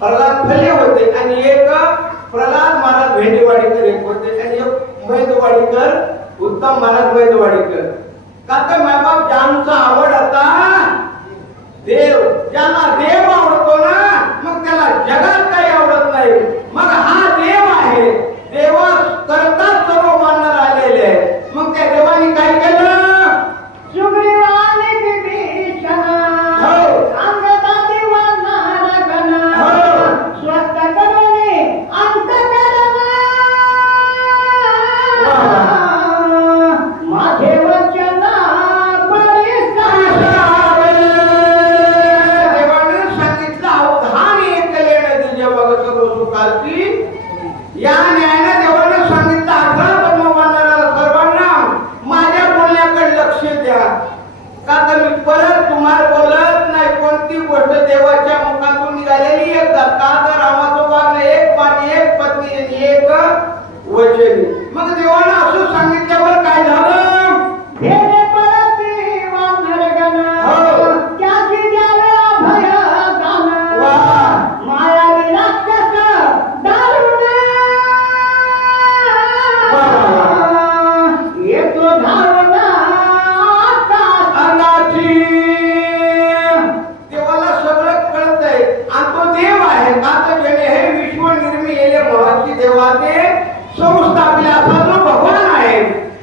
प्रल्हाद फले होते आणि एक प्रल्हाद महाराज भेंडेवाडीकर एक होते आणि एक वैद्यवाडीकर, उत्तम महाराज वैद्यवाडीकर. का तर मायबाप ज्यांचा आवड आता देव, ज्यांना देव आवडतो ना मग त्याला जगात काही आवडत नाही. मग हा देव आहे, देवा करता सर्व वानर आलेले आहे. मग त्या देवाने काय केलं? सुग्रीवाने विभीषण अंगदादी वानर गण स्वस्त करुणी अंतःकरण माझे वचन परिसावे. देवाने सांगितलं अवधान एक लेणं तुझ्या बघत सुखाची. या न्यायाने देवाने सांगितलं 18 जन्मवानाला सर्वांना माझ्या बोलण्याकडे लक्ष द्या. का तर मी परत तुम्हाला बोलत नाही. कोणती गोष्ट देवाच्या मुखातून निघालेली एकदा. का तर रामाचं वागणं एक पाणी, एक पत्नी आणि एक वचन. मग देवाने असं सांगितल्यावर काय झालं? भेटे परती वानरगण त्याची द्यावे अभय दान. मायावी राक्षस दारुण येतो धावून अंगाची. देवाला सगळं कळतंय आणि तो देव आहे. का तर ज्याने हे विश्व निर्मिले महर्षी देवाने संस्थापिले असा जो भगवान आहे.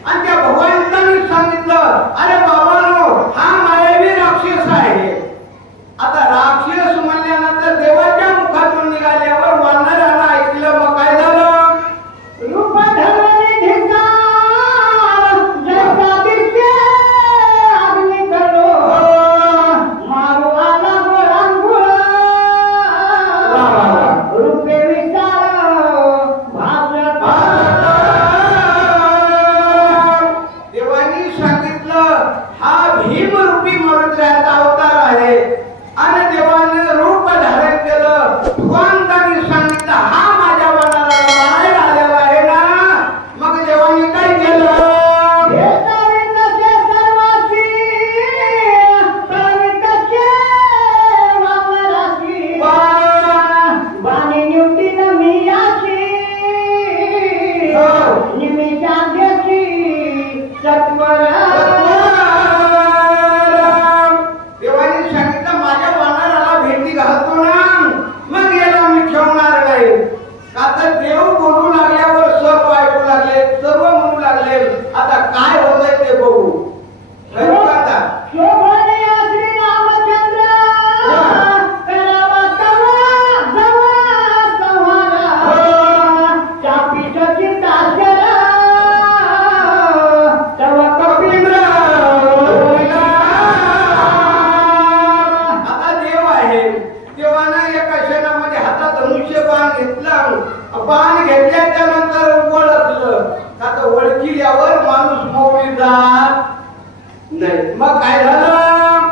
आणि त्या भगवंतांनी सांगितलं अरे बाबांनो हा मायावी राक्षस आहे. आता राक्षस म्हणल्यानंतर देवाच्या मुखातून निघाल्यावर वानरांना ऐकलं. मग काय झालं? रूप धरणी धिक्कार जैसा दिसे अग्नी करो मारू आला गोळांगुळ रूपे विचार भाजप. देवानी सांगितलं हा भीमरूपी मरुद्राचा अवतार आहे. आणि देवाने रूप धारण केलं. भगवंतांनी सांगितलं हा माझ्या वानराला मारायला आलेला आहे ना. मग देवाने काय केलं? हे तसे सर्वाची तसे वानराची बाणी निवडीन मी याची निमिषाध्यक्षी सत्वर. देवाने सांगितलं माझ्या वानराला भेटी घालतो ना मग याला मी ठेवणार नाही. का तर देव बोलू लागल्यावर सर्व ऐकू लागले, सर्व म्हणू लागले. आता काय होतंय ते बघू. आता शोभने श्री रामचंद्र करावा तवा जवा संहार चापी सचिता शरा तव कपिंद्र. आता देव आहे. देवानं एका क्षणामध्ये हातात धनुष्य बाण घेतला. बाण घेतल्याच्या नंतर ओळखलं. का तर ओळखिल्यावर माणूस मोकळी जात नाही. मग काय झालं?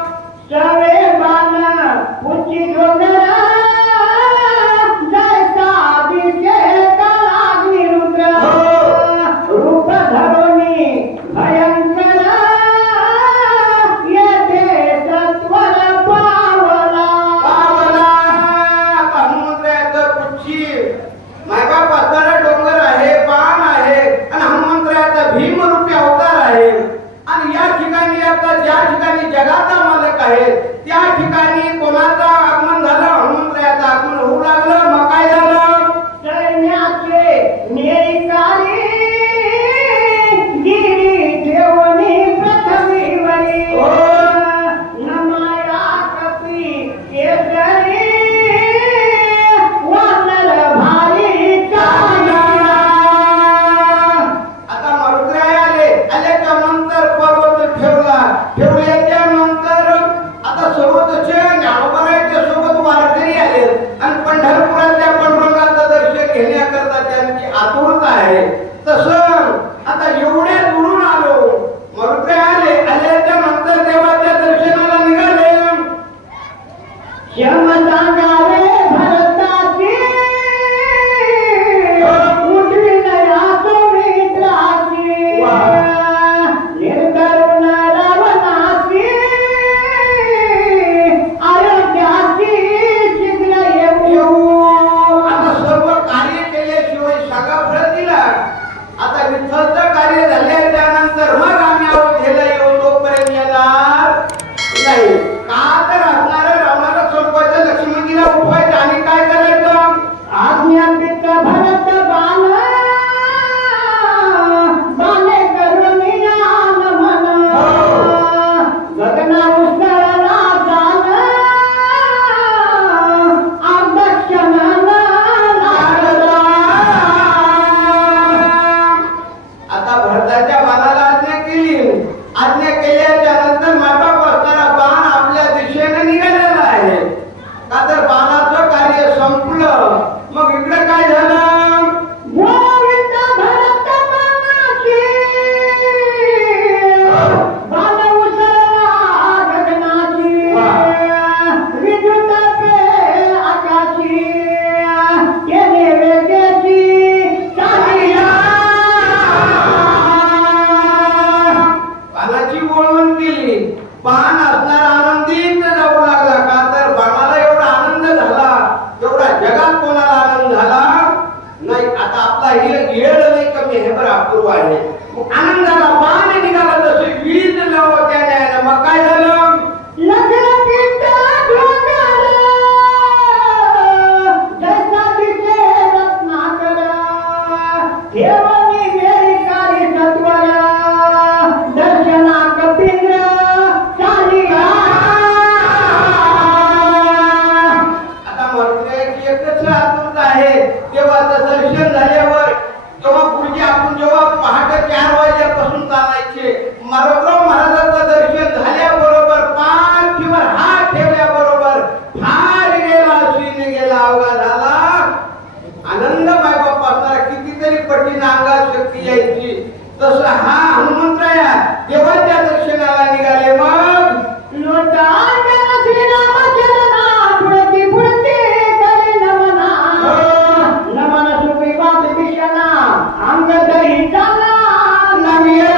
सवे बाण उंची डोंगरा जैसा दिसे कालाग्नी रुद्र रूप धरोनी भयंकर येथे सत्वर पावला. आता हनुमंतरायाचं पुच्छी मायबाप असणारा डोंगर आहे, बाण आहे आणि हनुमंतरायाचा भीमरूपी अवतार आहे. आणि या ठिकाणी आता ज्या ठिकाणी जगाचा मालक आहे त्या ठिकाणी कोणाचं आगमन झालं? हनुमंतरायाचं आगमन होऊ लागलं. मग काय झालं? सैन्याचे नेरिकारी गिरी ठेवणी प्रथमीवरी नमाया कपी केसरी वानर भारी चालला. आता मरुद्राय आल्याच्या नंतर पर्वत ठेवला. ठेवल्याच्या नंतर आता सर्वच ज्ञानोबाराच्या सोबत वारकरी आले. आणि पंढरपुरातल्या पांडुरंगाचं दर्शन घेण्याकरता त्यांची आतुरता आहे. तसं आता एवढे दुरून आलो. मरुद्राय आल्याच्या नंतर देवाच्या दर्शनाला निघाले. श्याम सांगावे भरताची उठली नया सुमित्राची निर्करुण रावणाची अयोध्याची शीघ्र येऊ. आता सर्व कार्य केल्याशिवाय सगळा फळ दिला. आता विठ्ठलचं कार्य झाल्यानंतर मग आम्ही अवधेला येऊ, तोपर्यंत येणार नाही. का तर असणारा रावणाला संपवायचं, लक्ष्मणजीला उठवायचं आणि काय करायचं? आज्ञापित भरत बाण बाणे करून ज्ञान मन गगना उसळला जाण अदक्षण आता भरताच्या बाणाला आज्ञा केली. आज्ञा केल्याच्या नंतर माबाप असणारा बाण आपल्या दिशेने निघालेला आहे. का तर बाणाचं कार्य संपलं. मग इकडे काय झालं? गोविंद भरत बाणाची बाण उसळला गगनाची विद्युत पे आकाशी केले वेगेची चालिया बाणाची वळवण केली. बाण असणारा आनंदीत जाऊ लागला. का तर बाणाला एवढा आनंद झाला, एवढा जगात कोणाला आनंद झाला नाही. आता आपला हे येळ नाही कमी हे बरं अपूर्व आहे. मग आनंदाला बाण निघाला, जसे वीज लावत त्याने. मग काय झालं? लखनपीठ ढोंगर जैसा दिसे रत्नाकर ठेवणी मेरी कारी सत्वर दर्शना कपिंद्र चालिया आता मर्त्याची एकच आतुरता आहे. देवाचं दर्शन झाल्यावर जेव्हा पूर्वी आपण जेव्हा पहाटे 4 वाजल्यापासून चालायचे, मारोग्राव महाराजांचं दर्शन झाल्याबरोबर पाठीवर हात ठेवल्याबरोबर फार गेला, सीन गेला, अवघा झाला. आनंद मायबाप असणारा कितीतरी पटीने अंगात शक्ती यायची. तसं हा हनुमंतराया देवाच्या दर्शनाला निघाले. मग लोटांगण श्रीरामचरणा पुरती पुरती करी नमना नमन सुपी बात दिशना अंग दही चाला नमिया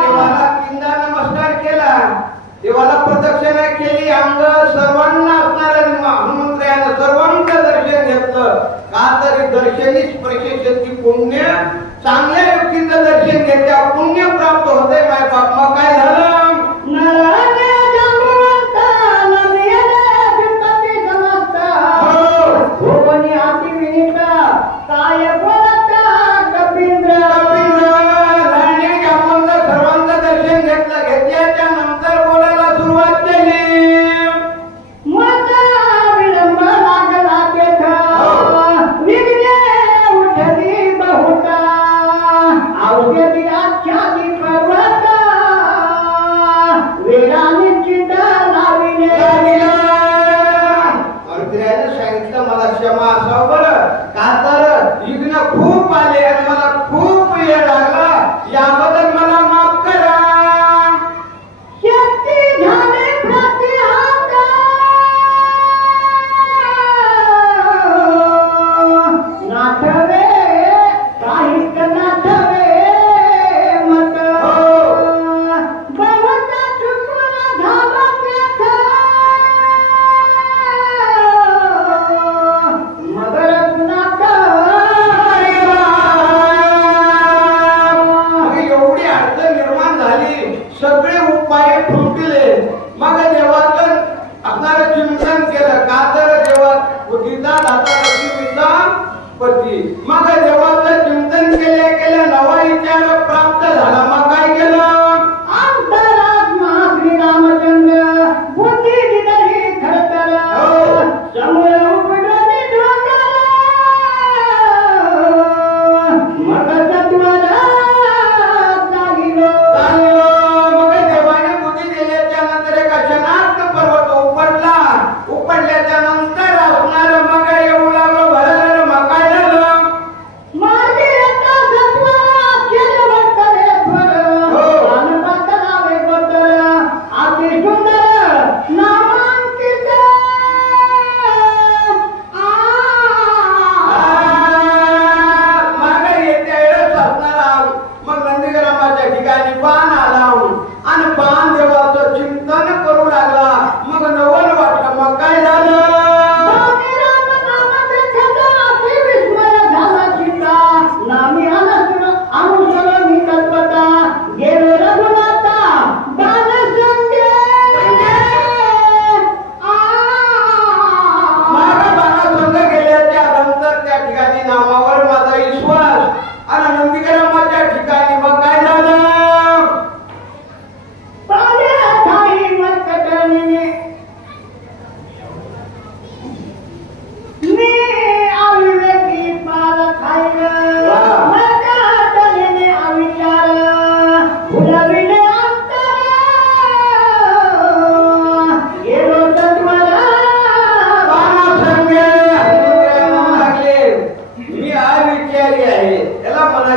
देवाला 3दा नमस्कार केला. देवाला प्रदक्षिणा केली. अंग सर्वांना असणाऱ्या हनुमंतरायानं सर्वांचं दर्शन घेतलं. का तरी दर्शनी स्पर्शशक्ती पुण्य, चांगल्या व्यक्तीचं दर्शन घेतल्या पुण्य प्राप्त होते. मायबाप मग काय झालं? नरने जागवंत नमियने विपत्ती समस्त भुवनी हाती विनीत काय बोलत कपिंद्र सर्वांचं दर्शन घेतलं. घेतल्याच्या नंतर बोलायला सुरुवात केली. माझा विलंब लागला तेथ विघ्ने उठली बहुता अवघ्यती आच्छादी पर्वत वेळाने चिंता लाविले मंत्र्याने सांगितलं मला क्षमा असावं बरं. का तर विघ्न खूप आले आणि मला खूप वेळ लागला. याबद्दल मला माफ करा. शक्ती झाले प्रतिहात नाथवे काहीच नाथवे मत बहुत चुकून झालं तेथ मगरच नाथ मग एवढी अडचण निर्माण झाली. सगळे उपाय फुटले. मग देवाचं असणारं चिंतन केलं. का तर देवा बुद्धीचा दाता लक्ष्मीचा पती. मग देवाचं चिंतन केल्या नवा विचार प्राप्त झाला. मग काय केलं? अंतरात्मा श्रीरामचंद्र बुद्धी दिली खरतर समोर उपडली डोंगर मग सत्वर चालिलो मग देवाने बुद्धी दिल्याच्या नंतर एका क्षणात पर्वत उपडला. उपडल्याच्या नंतर असणार मग येऊ लागलो भरायला. मग काय झालं? मागे येता सत्वर केलं भक्तरे थोर अनपात नावे गोतर अति सुंदर नामांकित मग येत्या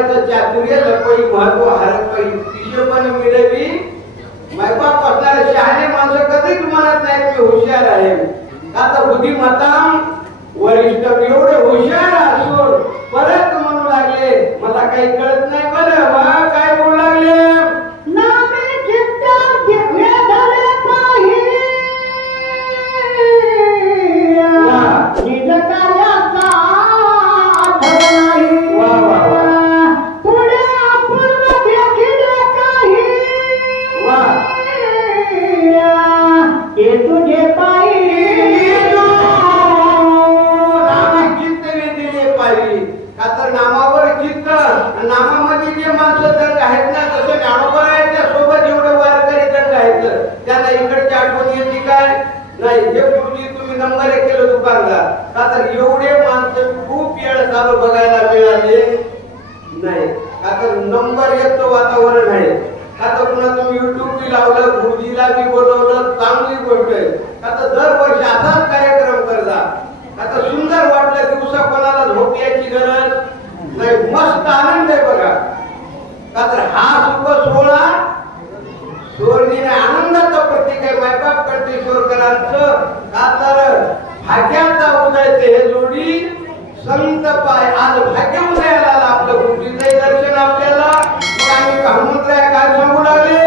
बोलायचं चातुर्य लपई महत्व हरपई हिशोबाने मिळवी. मायबाप असणारे शहाणे माणसं कधीच म्हणत नाहीत मी हुशार आहे. आता बुद्धिमत्ता वरिष्ठ एवढे हुशार असून परत म्हणू लागले मला काही कळत नाही. बरं बा काय बोलू लागले. नामामध्ये जे माणसं दंग आहेत ना तसं ज्ञानोबा आहे त्यासोबत जेवढे वारकरी दंग आहेत त्यांना इकडची आठवण येते काय नाही. हे पूर्वी तुम्ही नंबर एक केलं दुकानदार का तर एवढे माणसं खूप वेळ चालू बघायला मिळाले नाही. का तर नंबर एकचं वातावरण आहे. का तर पुन्हा तुम्ही युट्यूब लावलं गुरुजीला बी बोलवलं चांगली गोष्ट आहे. का तर दरवर्षी असाच कार्यक्रम करता. का तर सुंदर वाटलं दिवसा कोणाला झोप यायची गरज नाही. मस्त आनंद आहे बघा. का तर हा सुख सोहळा सोडणे आनंदाचं प्रतीक आहे मायबाप कंठेश्वरकरांचं. का तर भाग्याचा उदय ते हे जोडी संत पाय आज भाग्य उदयाला आलं आपलं गुरुजीचं दर्शन आपल्याला. मग आम्ही हनुमंतराय काय सांगू लागले.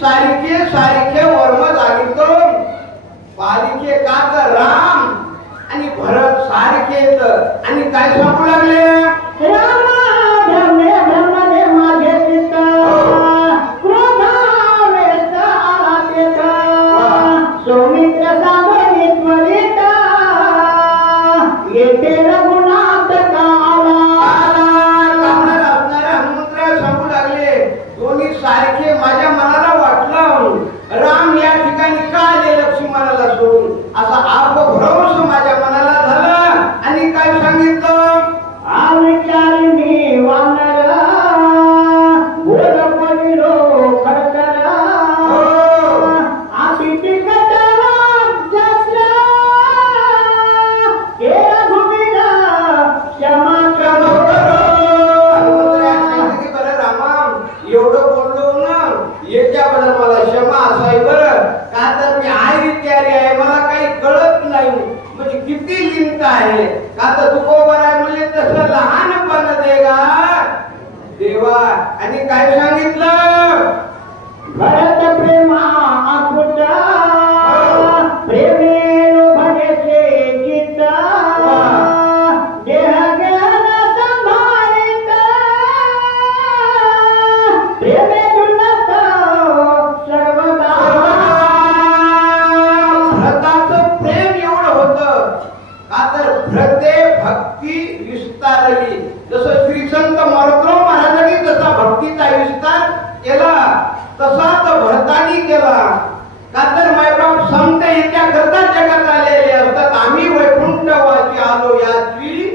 सारिखे सारिखे वर्म झाली तो पारिखे का तर राम आणि भरत सारखे आणि काय सांगू लागले. सारखे माझ्या मनाला वाटलं राम या ठिकाणी का आले लक्ष्मणाला सोडून असा आप भरवस माझ्या मनाला झाला. आणि काय सांगितलं याच्याबद्दल मला क्षमा असावी बरं. का तर मी आई तयारी आहे मला काही कळत नाही. म्हणजे किती लिंक आहे. का तर तुकोबर आहे म्हणजे तसं लहानपण देगा देवा. आणि काय सांगितलं भरत प्रेमा अकुटा प्रेमेनो भगेचे चित्ता देह ज्ञान संभाळित प्रेमे भक्ती विस्तारली. जसं श्री संत मारुतराव महाराजांनी जसा भक्तीचा विस्तार केला तसाच भरतानी केला. का तर मायबाप संत इतक्या करता जगात आलेले असतात. आम्ही वैकुंठवासी आलो याची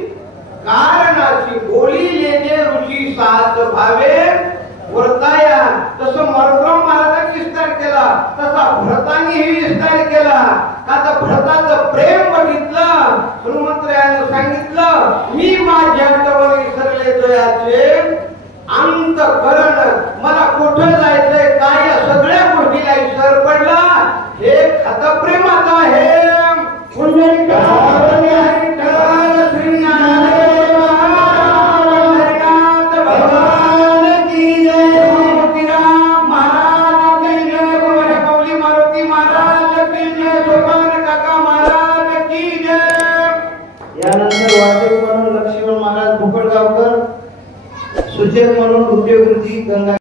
कारणाची बोली येणे ऋषी सात भावे वर्ताया. तसं मारुतराव महाराजांनी विस्तार केला तसा भरतानीही विस्तार केला. का तर भरताचं प्रेम बघितलं हनुमंतरायानं सांगितलं मी माझ्या अंतवर विसरले दयाचे अंतकरण. मला कुठं जायचंय काय या सगळ्या गोष्टीला विसर पडला. हे खतप्रेमाचं आहे. सुचेत म्हणून उद्योगृती गंगा